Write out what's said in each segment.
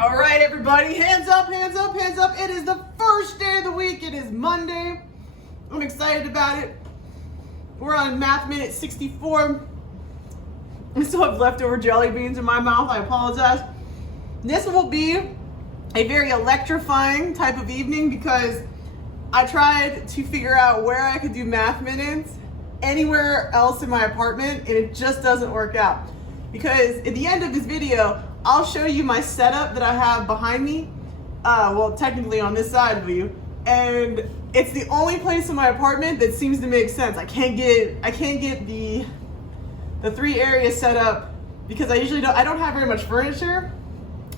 All right, everybody, hands up, hands up, hands up. It is the first day of the week. It is Monday. I'm excited about it. We're on math minute 64. I still have leftover jelly beans in my mouth. I apologize. This will be a very electrifying type of evening because I tried to figure out where I could do math minutes anywhere else in my apartment, and it just doesn't work out. Because at the end of this video, I'll show you my setup that I have behind me. Well, technically on this side of you, and it's the only place in my apartment that seems to make sense. I can't get the three areas set up because I don't have very much furniture,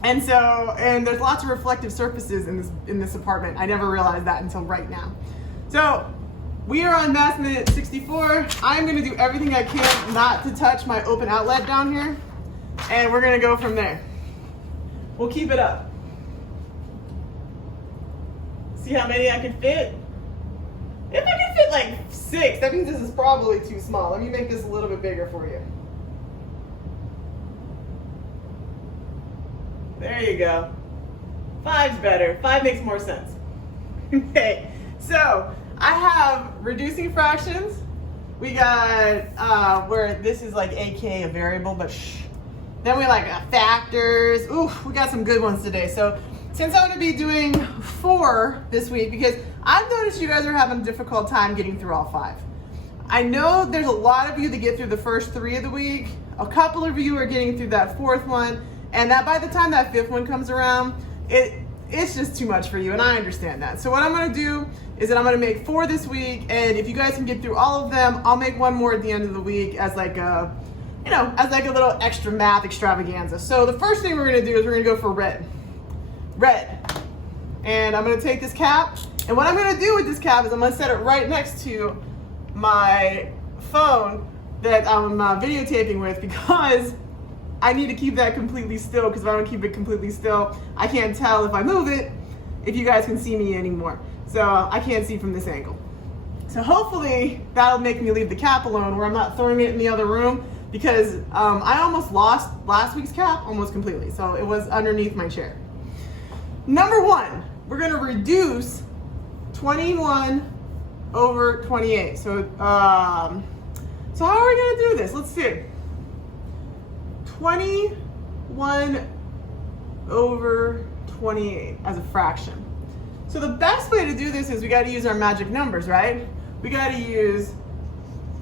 and there's lots of reflective surfaces in this apartment. I never realized that until right now. So we are on math minute 64. I'm gonna do everything I can not to touch my open outlet down here, and we're gonna go from there. We'll keep it up. See how many I can fit? If I can fit like 6, that means this is probably too small. Let me make this a little bit bigger for you. There you go. 5's better. 5 makes more sense. Okay, so I have reducing fractions. We got where this is like AKA a variable, but then we like factors. Ooh, we got some good ones today. So since I'm gonna be doing 4 this week, because I've noticed you guys are having a difficult time getting through all 5. I know there's a lot of you that get through the first 3 of the week. A couple of you are getting through that 4th one, and that by the time that 5th one comes around, it's just too much for you, and I understand that. So what I'm gonna do is that I'm gonna make 4 this week, and if you guys can get through all of them, I'll make 1 more at the end of the week as like a, as like a little extra math extravaganza. So the first thing we're gonna do is we're gonna go for red. And I'm gonna take this cap, and what I'm gonna do with this cap is I'm gonna set it right next to my phone that I'm videotaping with, because I need to keep that completely still, because if I don't keep it completely still, I can't tell if I move it, if you guys can see me anymore. So I can't see from this angle. So hopefully that'll make me leave the cap alone, where I'm not throwing it in the other room, because I almost lost last week's cap almost completely. So it was underneath my chair. Number 1, we're gonna reduce 21 over 28. So how are we gonna do this? Let's see. 21 over 28 as a fraction. So the best way to do this is we gotta use our magic numbers, right? We gotta use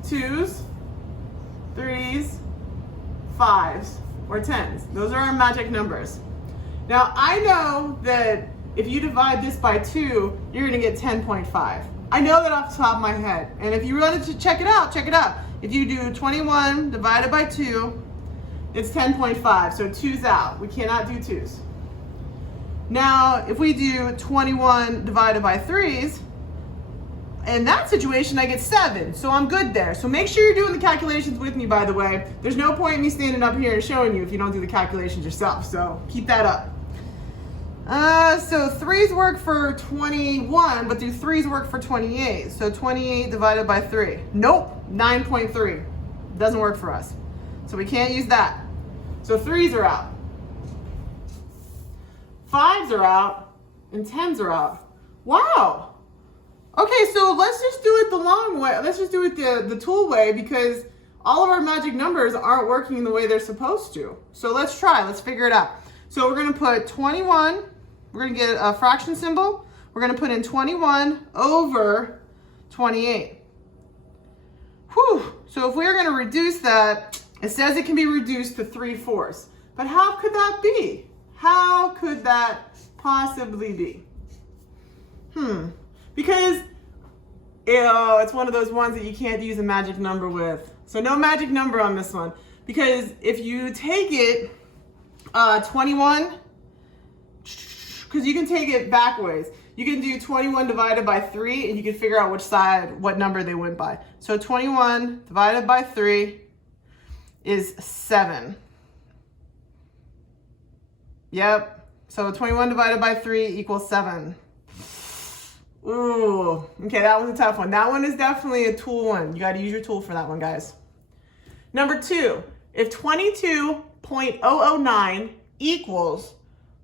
2s, 3s, 5s, or 10s. Those are our magic numbers. Now, I know that if you divide this by 2, you're gonna get 10.5. I know that off the top of my head. And if you wanted to check it out. If you do 21 divided by 2, it's 10.5, so 2's out. We cannot do 2's. Now, if we do 21 divided by 3's, in that situation, I get 7, so I'm good there. So make sure you're doing the calculations with me, by the way. There's no point in me standing up here and showing you if you don't do the calculations yourself, so keep that up. So 3's work for 21, but do 3's work for 28? So 28 divided by 3. Nope, 9.3. Doesn't work for us. So we can't use that. So 3's are out. 5's are out, and 10's are out. Wow. Okay, so let's just do it the long way. Let's just do it the tool way, because all of our magic numbers aren't working the way they're supposed to. So let's try, let's figure it out. So we're gonna put 21, we're gonna get a fraction symbol. We're gonna put in 21 over 28. Whew, so if we're gonna reduce that, it says it can be reduced to 3/4. But how could that be? How could that possibly be? Because it's one of those ones that you can't use a magic number with. So no magic number on this one. Because if you take it 21, because you can take it backwards. You can do 21 divided by 3, and you can figure out which side, what number they went by. So 21 divided by 3 is 7. Yep. So 21 divided by 3 equals 7. Ooh. Okay, that was a tough one. That one is definitely a tool one. You got to use your tool for that one, guys. Number 2, if 22.009 equals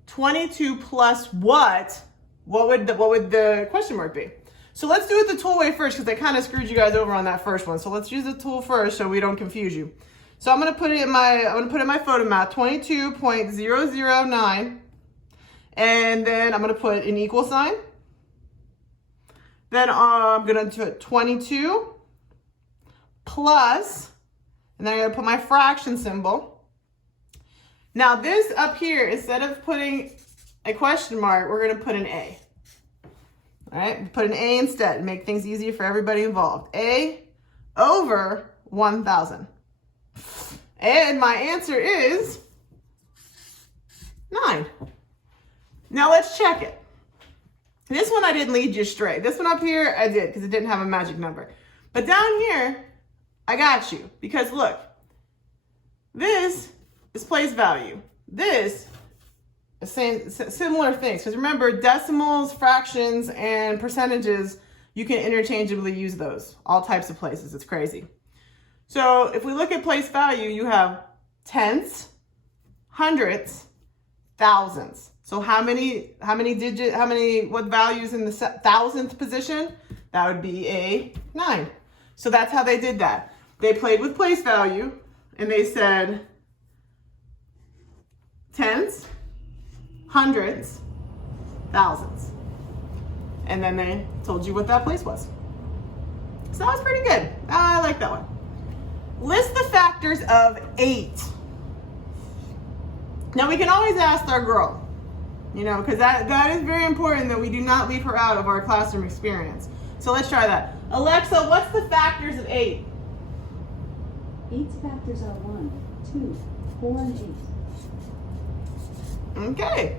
22 plus what would the question mark be? So let's do it the tool way first, because I kind of screwed you guys over on that first one. So let's use the tool first so we don't confuse you. So I'm gonna put it in my photo math, 22.009, and then I'm gonna put an equal sign. Then I'm gonna put 22 plus, and then I'm gonna put my fraction symbol. Now this up here, instead of putting a question mark, we're gonna put an A. All right, put an A instead, make things easier for everybody involved. A over 1,000. And my answer is 9. Now let's check it. This one I didn't lead you astray. This one up here I did, because it didn't have a magic number. But down here, I got you, because look, this is place value. This is similar things, because remember, decimals, fractions, and percentages, you can interchangeably use those, all types of places. It's crazy. So if we look at place value, you have tenths, hundredths, thousands. So what values in the thousandth position? That would be a 9. So that's how they did that. They played with place value, and they said tenths, hundreds, thousands. And then they told you what that place was. So that was pretty good. I like that one. List the factors of 8. Now we can always ask our girl, because that is very important that we do not leave her out of our classroom experience. So let's try that. Alexa, what's the factors of 8? 8's factors are 1, 2, 4, and 8. Okay.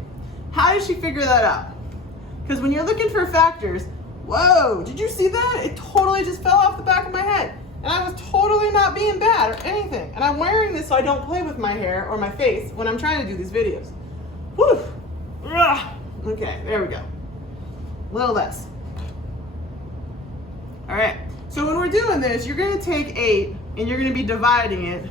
How did she figure that out? Because when you're looking for factors, whoa, did you see that? It totally just fell off the back of my head. And I was totally not being bad or anything. And I'm wearing this so I don't play with my hair or my face when I'm trying to do these videos. Whew. Ugh. Okay, there we go. A little less. All right, so when we're doing this, you're gonna take 8 and you're gonna be dividing it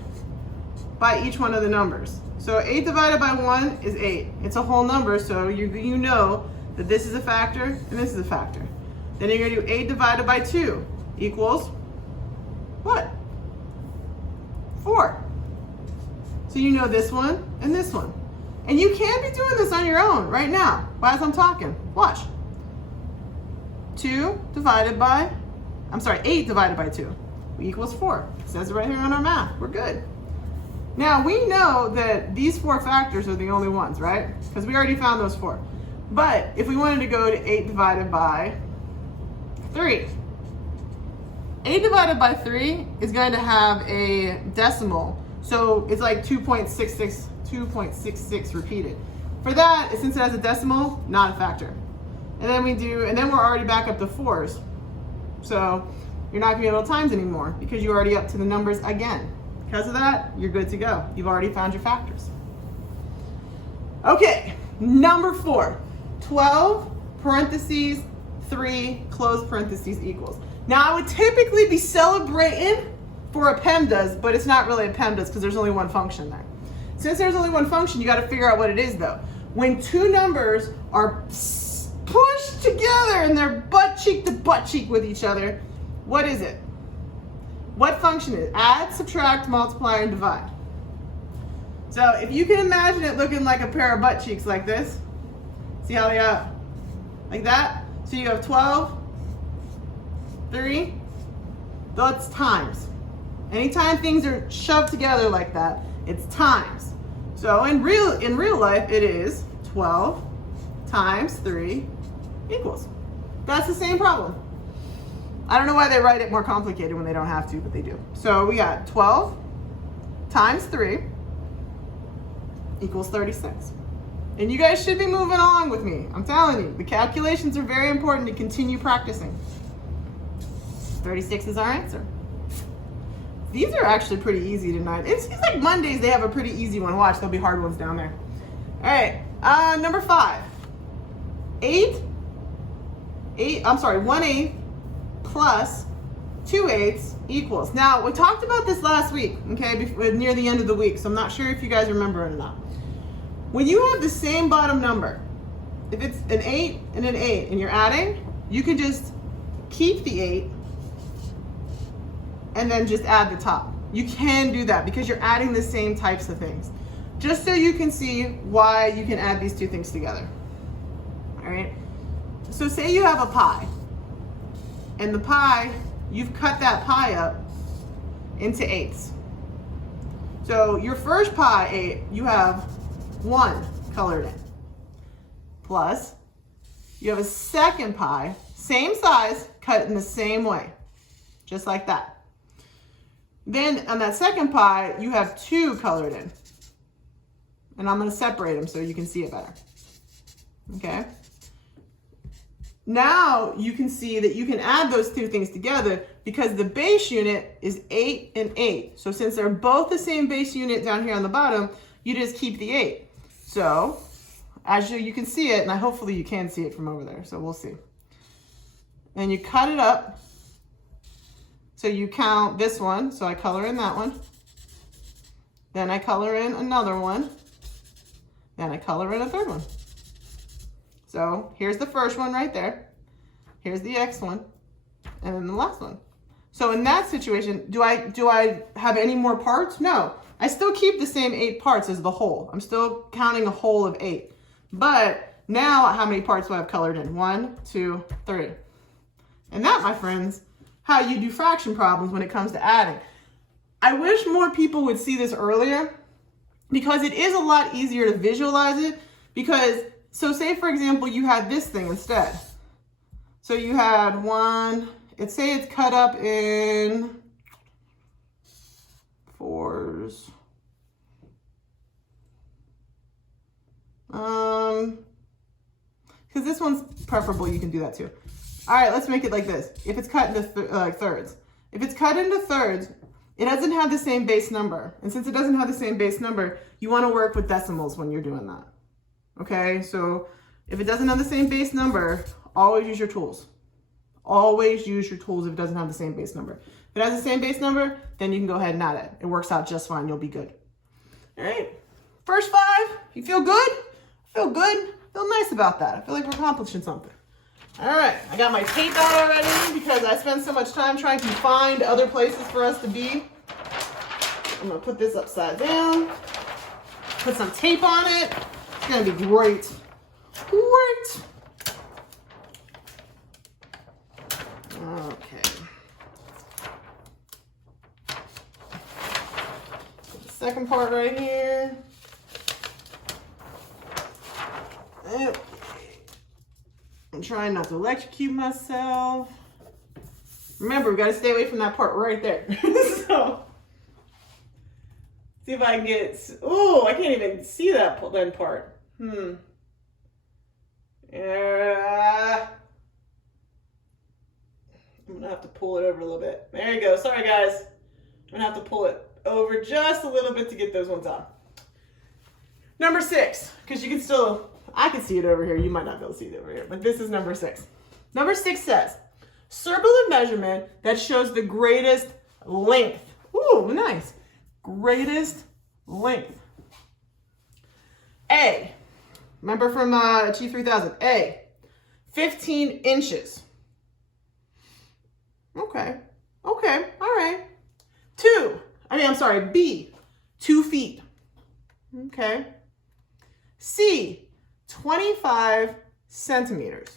by each one of the numbers. So 8 divided by 1 is 8. It's a whole number, so you know that this is a factor and this is a factor. Then you're gonna do 8 divided by 2 equals what? 4. So you know this one and this one. And you can be doing this on your own right now, as I'm talking. Watch. 8 divided by 2 equals 4. It says it right here on our math. We're good. Now we know that these 4 factors are the only ones, right? Because we already found those 4. But if we wanted to go to 8 divided by 3, 8 divided by 3 is going to have a decimal. So it's like 2.66 repeated. For that, since it has a decimal, not a factor. And then we're already back up to 4s. So you're not gonna be able to times anymore because you're already up to the numbers again. Because of that, you're good to go. You've already found your factors. Okay, number 4, 12 parentheses 3 close parentheses equals. Now I would typically be celebrating for a PEMDAS, but it's not really a PEMDAS because there's only one function there. Since there's only one function, you got to figure out what it is though. When two numbers are pushed together and they're butt cheek to butt cheek with each other, what is it? What function is it? Add, subtract, multiply, and divide. So if you can imagine it looking like a pair of butt cheeks like this, see how they are? Like that? So you have 12, 3, that's times. Anytime things are shoved together like that, it's times. So in real life, it is 12 times 3 equals. That's the same problem. I don't know why they write it more complicated when they don't have to, but they do. So we got 12 times 3 equals 36. And you guys should be moving along with me. I'm telling you, the calculations are very important to continue practicing. 36 is our answer. These are actually pretty easy tonight. It seems like Mondays they have a pretty easy one. Watch, there'll be hard ones down there. All right, number 5. 1/8 plus 2/8 equals. Now, we talked about this last week, okay, near the end of the week, so I'm not sure if you guys remember it or not. When you have the same bottom number, if it's an 8 and an 8 and you're adding, you can just keep the 8 and then just add the top. You can do that because you're adding the same types of things. Just so you can see why you can add these two things together. All right? So say you have a pie, and the pie, you've cut that pie up into 8s. So your first pie 8, you have 1 colored in. Plus, you have a second pie, same size, cut in the same way, just like that. Then on that second pie, you have 2 colored in. And I'm gonna separate them so you can see it better. Okay? Now you can see that you can add those two things together because the base unit is 8 and 8. So since they're both the same base unit down here on the bottom, you just keep the 8. So as you can see it, and hopefully you can see it from over there, so we'll see. And you cut it up. So you count this one, so I color in that one. Then I color in another one. Then I color in a third one. So here's the first one right there. Here's the X one, and then the last one. So in that situation, do I have any more parts? No, I still keep the same 8 parts as the whole. I'm still counting a whole of 8. But now how many parts do I have colored in? 1, 2, 3. And that, my friends, how you do fraction problems when it comes to adding. I wish more people would see this earlier because it is a lot easier to visualize it because, so say for example, you had this thing instead. So you had one, say it's cut up in 4s. Because this one's preferable, you can do that too. All right, let's make it like this. If it's cut into thirds. If it's cut into thirds, it doesn't have the same base number. And since it doesn't have the same base number, you want to work with decimals when you're doing that. Okay, so if it doesn't have the same base number, always use your tools. Always use your tools if it doesn't have the same base number. If it has the same base number, then you can go ahead and add it. It works out just fine. You'll be good. All right, first 5. You feel good? Feel good? Feel nice about that. I feel like we're accomplishing something. All right, I got my tape out already because I spent so much time trying to find other places for us to be. I'm gonna put this upside down, put some tape on it. It's gonna be great. Great. Okay. The second part right here. Okay. I'm trying not to electrocute myself. Remember, we got to stay away from that part right there. So, see if I can get. Oh, I can't even see that then part. Yeah. I'm gonna have to pull it over a little bit. There you go. Sorry, guys. I'm gonna have to pull it over just a little bit to get those ones on. Number 6, because you can still. I can see it over here. You might not be able to see it over here, but this is number 6. Number 6 says, circle a measurement that shows the greatest length. Ooh, nice. Greatest length. A, remember from Achieve 3000, A, 15 inches. Okay, all right. B, 2 feet. Okay. C, 25 centimeters.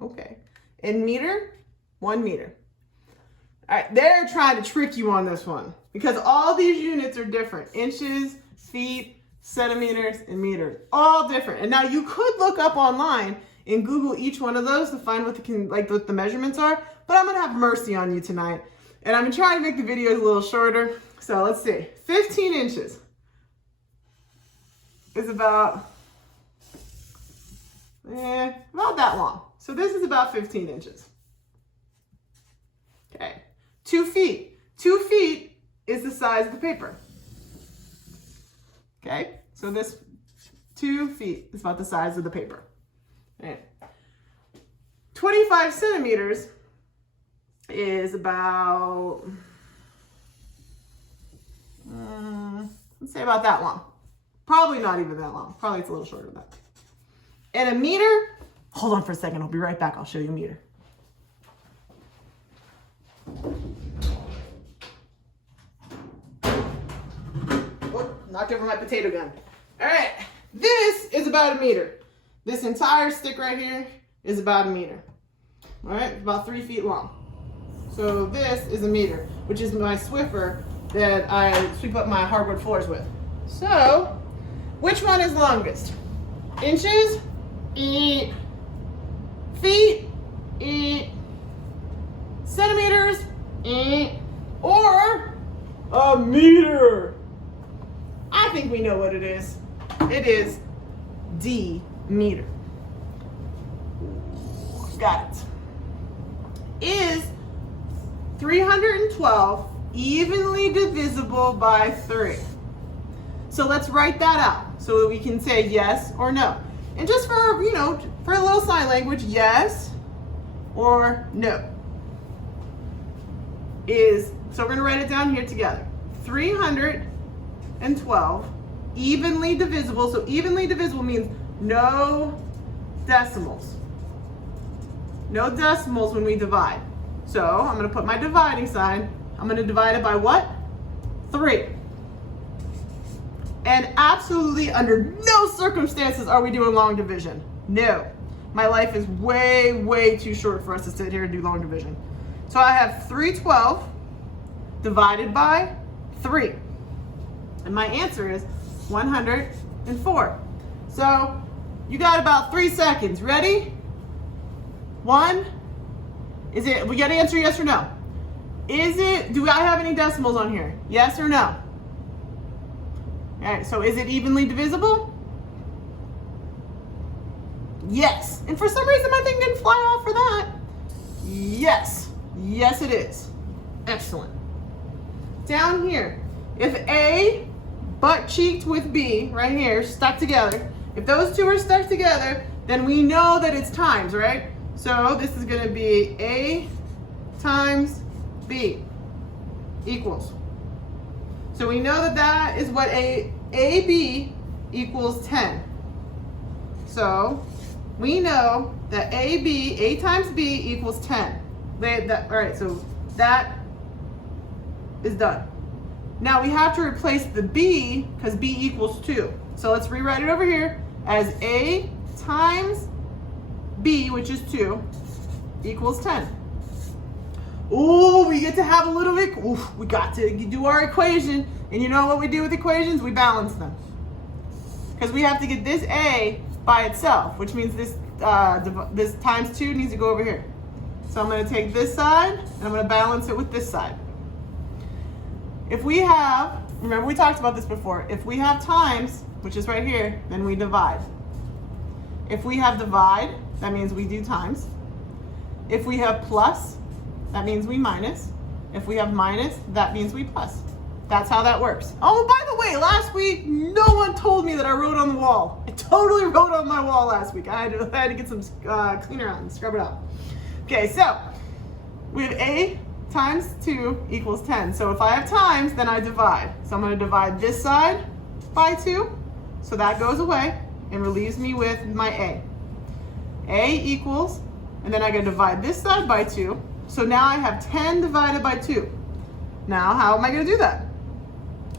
Okay. In meter, 1 meter. All right, they're trying to trick you on this one because all these units are different. Inches, feet, centimeters, and meters, all different. And now you could look up online and Google each one of those to find what the measurements are, but I'm gonna have mercy on you tonight. And I'm trying to make the videos a little shorter. So let's see, 15 inches is about that long. So this is about 15 inches. Okay, 2 feet. 2 feet is the size of the paper. Okay, so this 2 feet is about the size of the paper. Okay. 25 centimeters is about, let's say about that long. Probably not even that long. Probably it's a little shorter than that. And a meter, hold on for a second. I'll be right back. I'll show you a meter. Oh, knocked over my potato gun. All right, this is about a meter. This entire stick right here is about a meter. All right, about 3 feet long. So this is a meter, which is my Swiffer that I sweep up my hardwood floors with. So, which one is longest? Inches? Eat. Feet? Eat. Centimeters? Eat. Or a meter? I think we know what it is. It is D meter. Got it. Is 312 evenly divisible by 3? So let's write that out so that we can say yes or no. And just for, you know, for a little sign language, yes or no. So we're going to write it down here together. 312 evenly divisible. So evenly divisible means no decimals. No decimals when we divide. So I'm going to put my dividing sign. I'm going to divide it by what? 3. And absolutely under no circumstances are we doing long division. No. My life is way, way too short for us to sit here and do long division. So I have 312 divided by 3. And my answer is 104. So you got about 3 seconds. Ready? 1. We got to answer yes or no. Do I have any decimals on here? Yes or no? All right, so is it evenly divisible? Yes. And for some reason my thing didn't fly off for that. Yes. Yes, it is. Excellent. Down here, if A butt-cheeked with B, right here, stuck together, if those two are stuck together, then we know that it's times, right? So this is going to be A times B equals. So we know that that is what AB equals 10. So we know that A times B equals 10. All right, so that is done. Now we have to replace the B because B equals 2. So let's rewrite it over here as A times B, which is 2, equals 10. Ooh, we get to have a little bit, we got to do our equation. And you know what we do with equations? We balance them. Because we have to get this A by itself, which means this times 2 needs to go over here. So I'm going to take this side, and I'm going to balance it with this side. If we have, remember we talked about this before, if we have times, which is right here, then we divide. If we have divide, that means we do times. If we have plus, that means we minus. If we have minus, that means we plus. That's how that works. Oh, by the way, last week, no one told me that I wrote on the wall. I totally wrote on my wall last week. I had to get some cleaner out and scrub it out. Okay, so we have A times 2 equals 10. So if I have times, then I divide. So I'm going to divide this side by 2. So that goes away and relieves me with my A. A equals, and then I got to divide this side by 2. So now I have 10 divided by 2. Now, how am I going to do that?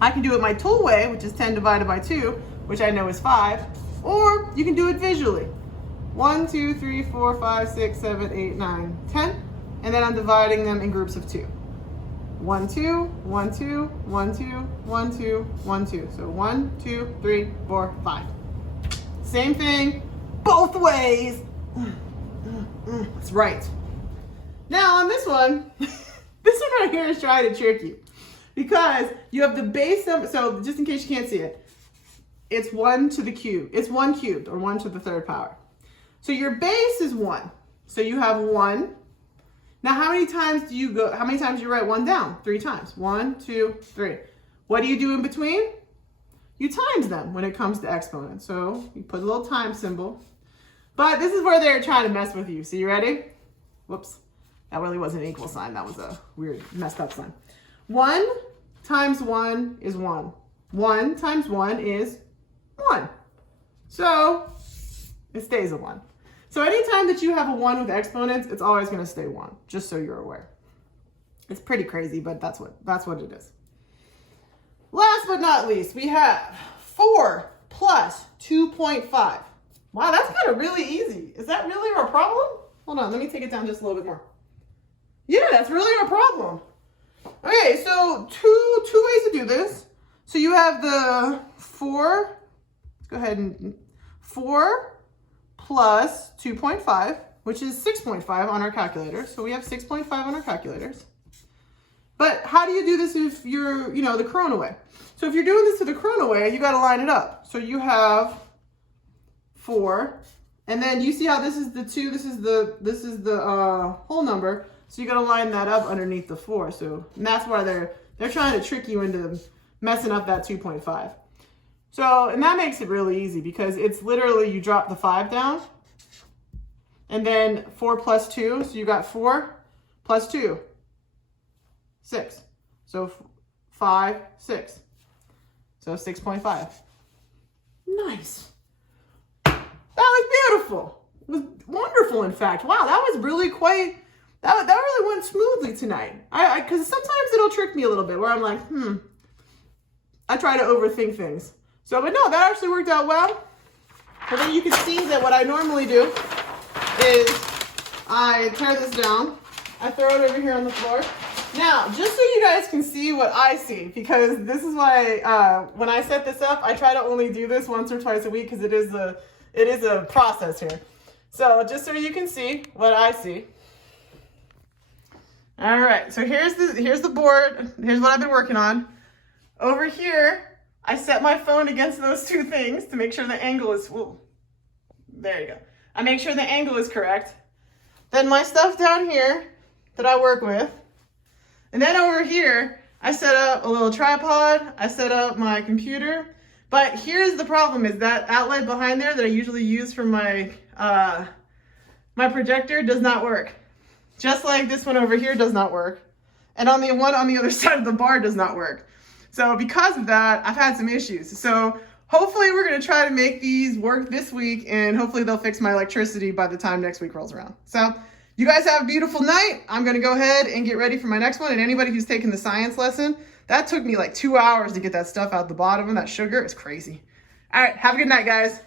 I can do it my tool way, which is 10 divided by 2, which I know is 5. Or you can do it visually. 1, 2, 3, 4, 5, 6, 7, 8, 9, 10. And then I'm dividing them in groups of 2. 1, 2, 1, 2, 1, 2, 1, 2, 1, 2. So 1, 2, 3, 4, 5. Same thing, both ways. That's right. Now on this one, this one right here is trying to trick you. Because you have the base number, so just in case you can't see it, it's 1 to the cube. It's 1 cubed, or 1 to the 3rd power. So your base is 1. So you have 1. Now how many times do you write 1 down? 3 times. 1, 2, 3. What do you do in between? You times them when it comes to exponents. So you put a little time symbol. But this is where they're trying to mess with you. So you ready? Whoops. That really wasn't an equal sign. That was a weird messed up sign. 1 times 1 is 1. 1 times 1 is 1. So it stays a 1. So anytime that you have a 1 with exponents, it's always going to stay 1, just so you're aware. It's pretty crazy, but that's what it is. Last but not least, we have 4 plus 2.5. Wow, that's kind of really easy. Is that really our problem? Hold on, let me take it down just a little bit more. Yeah, that's really our problem. Okay, so two ways to do this. So you have the 4, let's go ahead and 4 plus 2.5, which is 6.5 on our calculator. So we have 6.5 on our calculators. But how do you do this if you're, the corona way? So if you're doing this to the corona way, you got to line it up. So you have 4, and then you see how this is the 2, this is the whole number. So you got to line that up underneath the 4. So and that's why they're trying to trick you into messing up that 2.5. So, and that makes it really easy because it's literally you drop the 5 down and then 4 plus 2. So you got 4 plus 2, 6. So 5, 6. So 6.5. Nice. That was beautiful. It was wonderful, in fact. Wow, that was really that really went smoothly tonight. Because sometimes it'll trick me a little bit where I'm like, I try to overthink things. So, but no, that actually worked out well. And then you can see that what I normally do is I tear this down. I throw it over here on the floor. Now, just so you guys can see what I see, because this is why when I set this up, I try to only do this once or twice a week because it is a process here. So just so you can see what I see. All right, so here's the board. Here's what I've been working on. Over here, I set my phone against those two things to make sure the angle is, there you go. I make sure the angle is correct. Then my stuff down here that I work with. And then over here, I set up a little tripod. I set up my computer. But here's the problem is that outlet behind there that I usually use for my, my projector does not work. Just like this one over here does not work. And on the one on the other side of the bar does not work. So because of that, I've had some issues. So hopefully we're going to try to make these work this week, and hopefully they'll fix my electricity by the time next week rolls around. So you guys have a beautiful night. I'm going to go ahead and get ready for my next one. And anybody who's taken the science lesson, that took me like 2 hours to get that stuff out the bottom, and that sugar is crazy. All right, have a good night, guys.